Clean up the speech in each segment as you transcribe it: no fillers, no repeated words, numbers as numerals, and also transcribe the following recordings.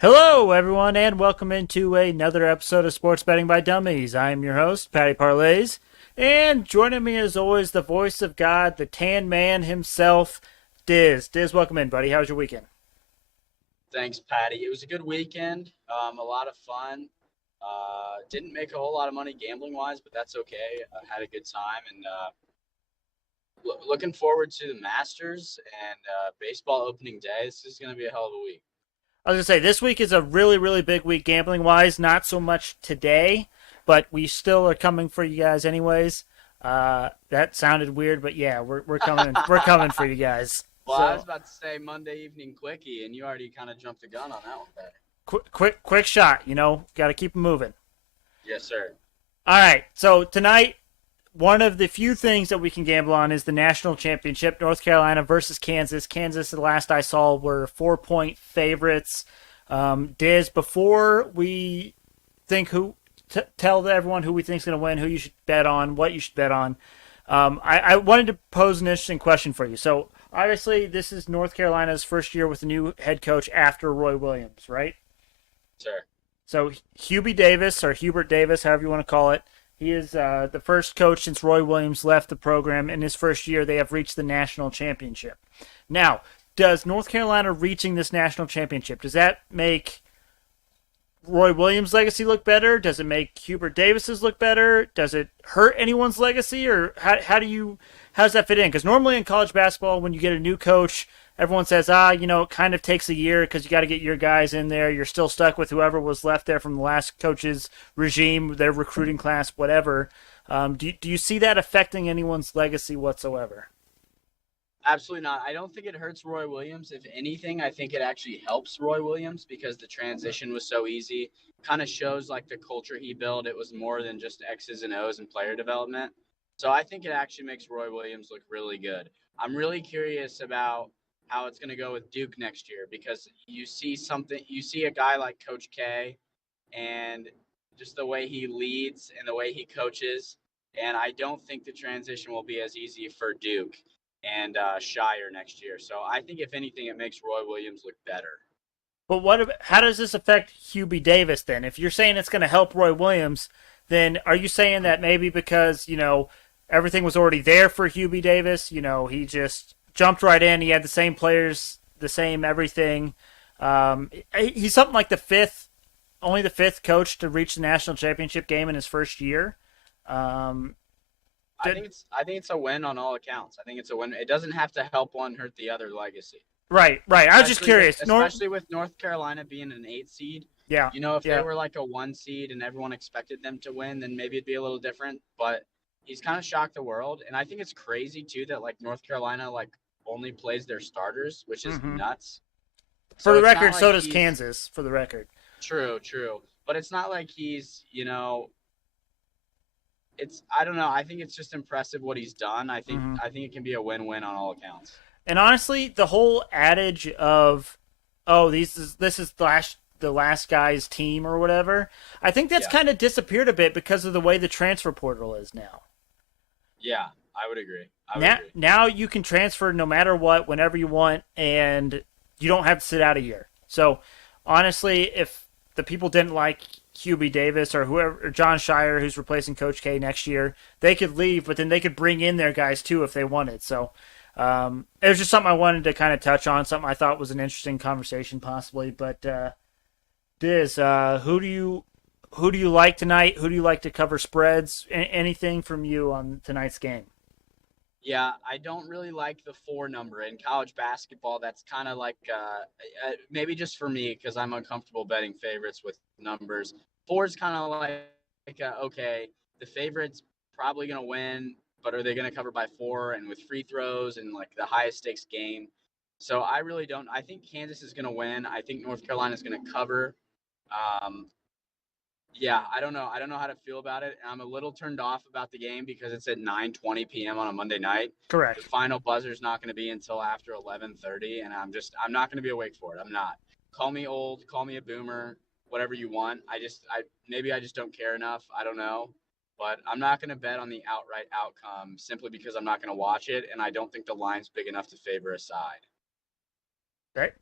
Hello, everyone, and welcome into another episode of Sports Betting by Dummies. I am your host, Patty Parlays, and joining me as always, the voice of God, the tan man himself, Dizz. Dizz, welcome in, buddy. How was your weekend? Thanks, Patty. It was a good weekend, a lot of fun. Didn't make a whole lot of money gambling wise, but that's okay. Had a good time and looking forward to the Masters and baseball opening day. This is going to be a hell of a week. I was gonna say this week is a really, really big week gambling wise. Not so much today, but we still are coming for you guys anyways. That sounded weird, but yeah, we're coming. We're coming for you guys. Well, I was So about to say Monday evening quickie, and you already kind of jumped the gun on that one, Patty. quick shot. Got to keep moving. Yes, sir. All right. So tonight, one of the few things that we can gamble on is the national championship, North Carolina versus Kansas. Kansas, the last I saw, were 4-point favorites. Diz, before we think tell everyone who we think is going to win, who you should bet on, what you should bet on. I wanted to pose an interesting question for you. So obviously, this is North Carolina's first year with a new head coach after Roy Williams, right? Sir. So Hubie Davis, or Hubert Davis, however you want to call it, he is the first coach since Roy Williams left the program. In his first year, they have reached the national championship. Now, does North Carolina reaching this national championship, does that make Roy Williams' legacy look better? Does it make Hubert Davis's look better? Does it hurt anyone's legacy, or how does that fit in? Because normally in college basketball, when you get a new coach, everyone says, it kind of takes a year because you got to get your guys in there. You're still stuck with whoever was left there from the last coach's regime, their recruiting class, whatever. Do you see that affecting anyone's legacy whatsoever? Absolutely not. I don't think it hurts Roy Williams. If anything, I think it actually helps Roy Williams because the transition was so easy. Kind of shows like the culture he built. It was more than just X's and O's and player development. So I think it actually makes Roy Williams look really good. I'm really curious about how it's going to go with Duke next year because you see a guy like Coach K and just the way he leads and the way he coaches. And I don't think the transition will be as easy for Duke and Shire next year. So I think if anything, it makes Roy Williams look better. But how does this affect Hubie Davis then? If you're saying it's going to help Roy Williams, then are you saying that maybe because, everything was already there for Hubie Davis, he just jumped right in, he had the same players, the same everything. He's something like only the fifth coach to reach the national championship game in his first year. Um, I think it's a win on all accounts. I think it's a win. It doesn't have to help one hurt the other legacy. right, right. I was just curious. Especially with North Carolina being an 8 seed. Yeah, If they yeah. were like a 1 seed and everyone expected them to win, then maybe it'd be a little different. But he's kind of shocked the world, and I think it's crazy too that like North Carolina like only plays their starters, which is Mm-hmm. nuts. For So the it's not record, like so does he's Kansas. For the record. true, but it's not like he's. It's I don't know. I think it's just impressive what he's done. I think Mm-hmm. I think it can be a win-win on all accounts. And honestly, the whole adage of, "Oh, this is the last guy's team" or whatever, I think that's Yeah, kind of disappeared a bit because of the way the transfer portal is now. yeah, I would agree. I would Now, agree. now you can transfer no matter what, whenever you want, and you don't have to sit out a year. So, honestly, if the people didn't like Hubie Davis or whoever, or John Shire, who's replacing Coach K next year, they could leave, but then they could bring in their guys too if they wanted. So, it was just something I wanted to kind of touch on, something I thought was an interesting conversation, possibly. But Diz, who do you like tonight? Who do you like to cover spreads? Anything from you on tonight's game? Yeah, I don't really like the four number in college basketball. That's kind of like maybe just for me because I'm uncomfortable betting favorites with numbers. Four is kind of like okay, the favorite's probably gonna win, but are they gonna cover by four and with free throws and like the highest stakes game? So I really don't. I think Kansas is gonna win. I think North Carolina is gonna cover. Um, yeah, I don't know. I don't know how to feel about it. I'm a little turned off about the game because it's at 9:20 p.m. on a Monday night. The Correct. final buzzer is not going to be until after 11:30, and I'm not going to be awake for it. I'm not. Call me old, call me a boomer, whatever you want. I maybe I just don't care enough. I don't know, but I'm not going to bet on the outright outcome simply because I'm not going to watch it, and I don't think the line's big enough to favor a side. Right.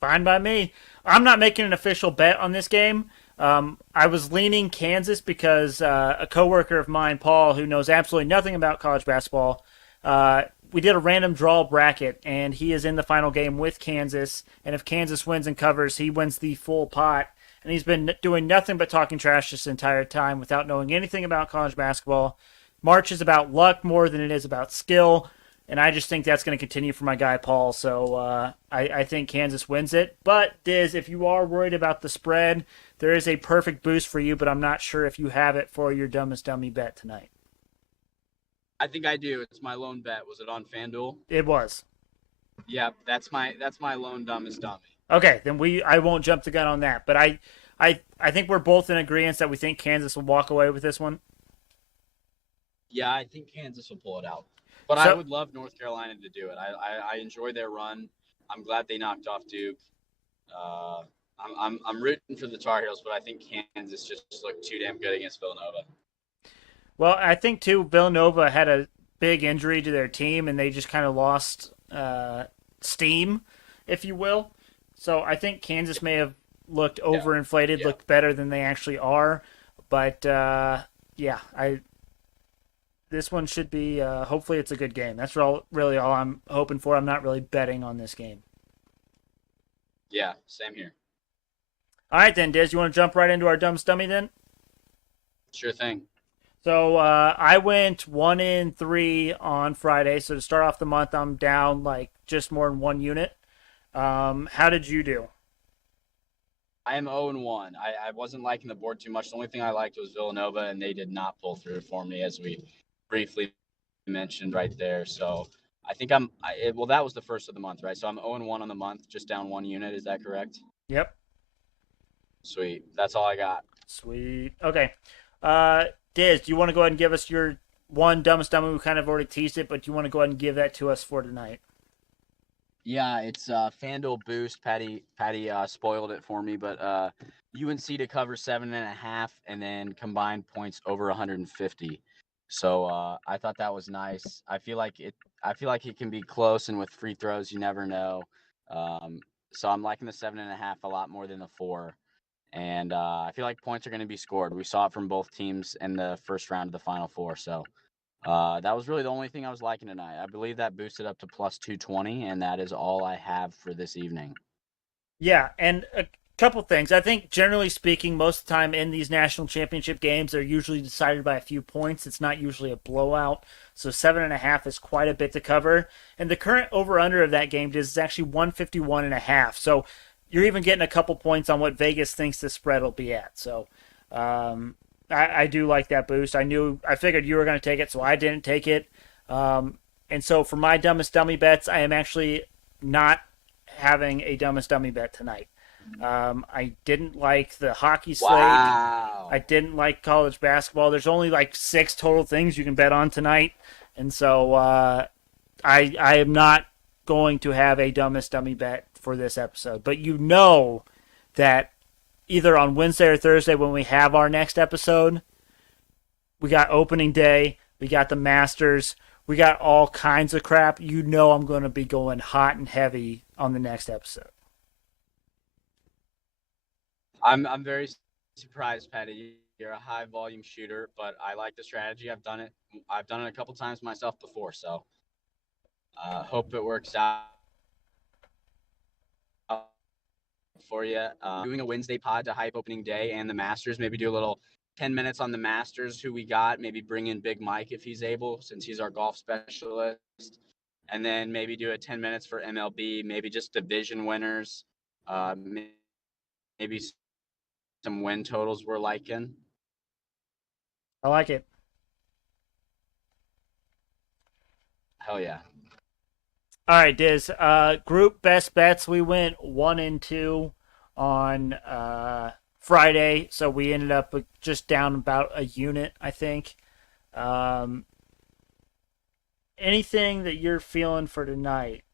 Fine by me. I'm not making an official bet on this game. I was leaning Kansas because a coworker of mine, Paul, who knows absolutely nothing about college basketball, we did a random draw bracket, and he is in the final game with Kansas. And if Kansas wins and covers, he wins the full pot. And he's been doing nothing but talking trash this entire time without knowing anything about college basketball. March is about luck more than it is about skill. And I just think that's going to continue for my guy Paul. So I think Kansas wins it. But Diz, if you are worried about the spread, there is a perfect boost for you. But I'm not sure if you have it for your dumbest dummy bet tonight. I think I do. It's my lone bet. Was it on FanDuel? It was. Yeah, that's my lone dumbest dummy. Okay, then I won't jump the gun on that. But I think we're both in agreement that we think Kansas will walk away with this one. Yeah, I think Kansas will pull it out. But I would love North Carolina to do it. I enjoy their run. I'm glad they knocked off Duke. Uh, I'm rooting for the Tar Heels, but I think Kansas just looked too damn good against Villanova. Well, I think too Villanova had a big injury to their team, and they just kind of lost steam, if you will. So I think Kansas may have looked overinflated, looked better than they actually are. But yeah, this one should be. Hopefully, it's a good game. That's really all I'm hoping for. I'm not really betting on this game. Yeah, same here. All right, then, Diz, you want to jump right into our dumb dummy then? Sure thing. So I went 1-3 on Friday. So to start off the month, I'm down like just more than 1 unit. How did you do? I am 0-1. I wasn't liking the board too much. The only thing I liked was Villanova, and they did not pull through for me, as we briefly mentioned right there. So I think well, that was the first of the month, right? So I'm 0-1 on the month, just down 1 unit. Is that correct? Yep. Sweet. That's all I got. Sweet. Okay. Diz, do you want to go ahead and give us your one dumbest dummy? We kind of already teased it, but do you want to go ahead and give that to us for tonight? Yeah, it's FanDuel Boost. Patty spoiled it for me, but UNC to cover 7.5 and then combined points over 150. So I thought that was nice. I feel like it can be close, and with free throws, you never know. So I'm liking the 7.5 a lot more than the 4. And I feel like points are going to be scored. We saw it from both teams in the first round of the Final Four. So that was really the only thing I was liking tonight. I believe that boosted up to plus 220, and that is all I have for this evening. Yeah, and a couple things. I think generally speaking, most of the time in these national championship games, they're usually decided by a few points. It's not usually a blowout. So 7.5 is quite a bit to cover. And the current over/under of that game is actually 151.5. So you're even getting a couple points on what Vegas thinks the spread will be at. So I do like that boost. I figured you were going to take it, so I didn't take it. And so for my dumbest dummy bets, I am actually not having a dumbest dummy bet tonight. I didn't like the hockey slate. Wow. I didn't like college basketball. There's only like 6 total things you can bet on tonight. And so I am not going to have a dumbest dummy bet for this episode. But you know that either on Wednesday or Thursday when we have our next episode, we got opening day, we got the Masters, we got all kinds of crap. You know I'm going to be going hot and heavy on the next episode. I'm very surprised, Patty. You're a high volume shooter, but I like the strategy. I've done it a couple times myself before, so hope it works out for you. Doing a Wednesday pod to hype opening day and the Masters. Maybe do a little 10 minutes on the Masters, who we got. Maybe bring in Big Mike if he's able, since he's our golf specialist. And then maybe do a 10 minutes for MLB, maybe just division winners. Maybe some win totals we're liking. I like it. Hell yeah. All right, Diz. Group best bets. We went 1-2 on Friday, so we ended up just down about a unit, I think. Anything that you're feeling for tonight?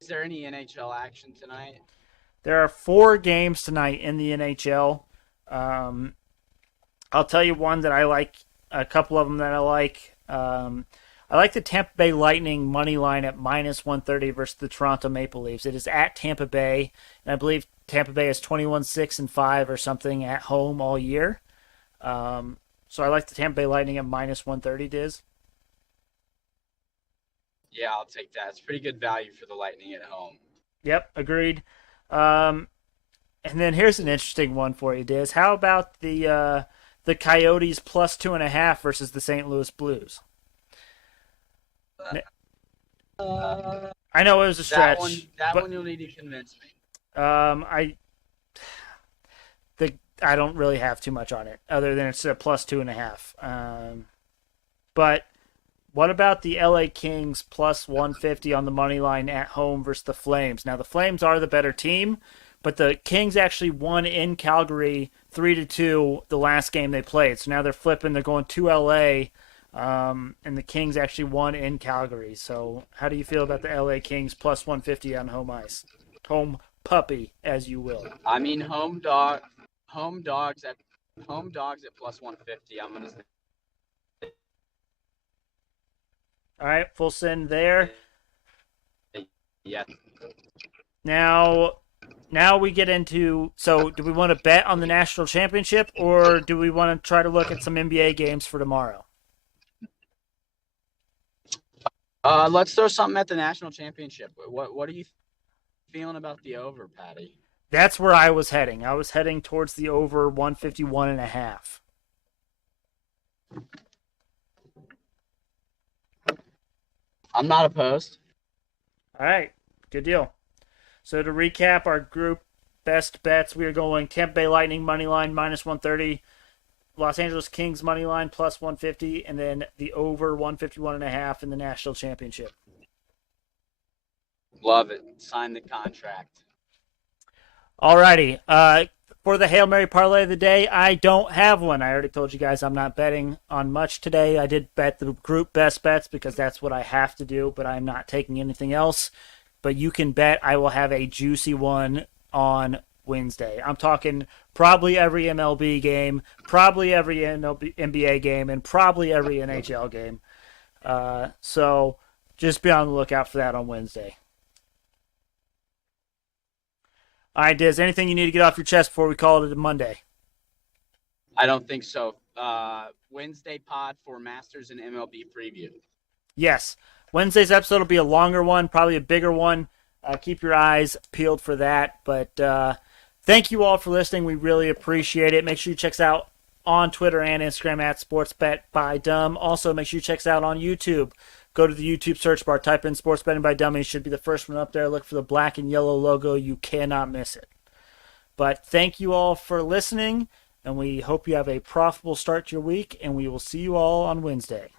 Is there any NHL action tonight? There are 4 games tonight in the NHL. I'll tell you one that I like. A couple of them that I like. I like the Tampa Bay Lightning money line at -130 versus the Toronto Maple Leafs. It is at Tampa Bay, and I believe Tampa Bay is 21-6-5 or something at home all year. So I like the Tampa Bay Lightning at -130. Diz. Yeah, I'll take that. It's pretty good value for the Lightning at home. Yep, agreed. And then here's an interesting one for you, Diz. How about the Coyotes +2.5 versus the St. Louis Blues? I know it was a stretch. That one you'll need to convince me. I I don't really have too much on it, other than it's a +2.5. But what about the LA Kings +150 on the money line at home versus the Flames? Now the Flames are the better team, but the Kings actually won in Calgary 3-2 the last game they played. So now they're flipping. They're going to LA, and the Kings actually won in Calgary. So how do you feel about the LA Kings +150 on home ice? Home puppy, as you will. I mean, home dogs at +150. I'm gonna say. All right, full send there. Yeah. Now we get into, so do we want to bet on the national championship, or do we want to try to look at some NBA games for tomorrow? Let's throw something at the national championship. What are you feeling about the over, Patty? That's where I was heading. I was heading towards the over 151.5. I'm not opposed. All right, good deal. So to recap our group best bets, we are going Tampa Bay Lightning money line -130, Los Angeles Kings money line +150, and then the over 151.5 in the national championship. Love it. Sign the contract. Alrighty. For the Hail Mary parlay of the day, I don't have one. I already told you guys I'm not betting on much today. I did bet the group best bets because that's what I have to do, but I'm not taking anything else. But you can bet I will have a juicy one on Wednesday. I'm talking probably every MLB game, probably every NBA game, and probably every NHL game. So just be on the lookout for that on Wednesday. All right, Diz, anything you need to get off your chest before we call it a Monday? I don't think so. Wednesday pod for Masters and MLB preview. Yes. Wednesday's episode will be a longer one, probably a bigger one. Keep your eyes peeled for that. But thank you all for listening. We really appreciate it. Make sure you check us out on Twitter and Instagram at SportsBetByDumb. Also, make sure you check us out on YouTube. Go to the YouTube search bar, type in Sports Betting by Dummies. Should be the first one up there. Look for the black and yellow logo. You cannot miss it. But thank you all for listening, and we hope you have a profitable start to your week, and we will see you all on Wednesday.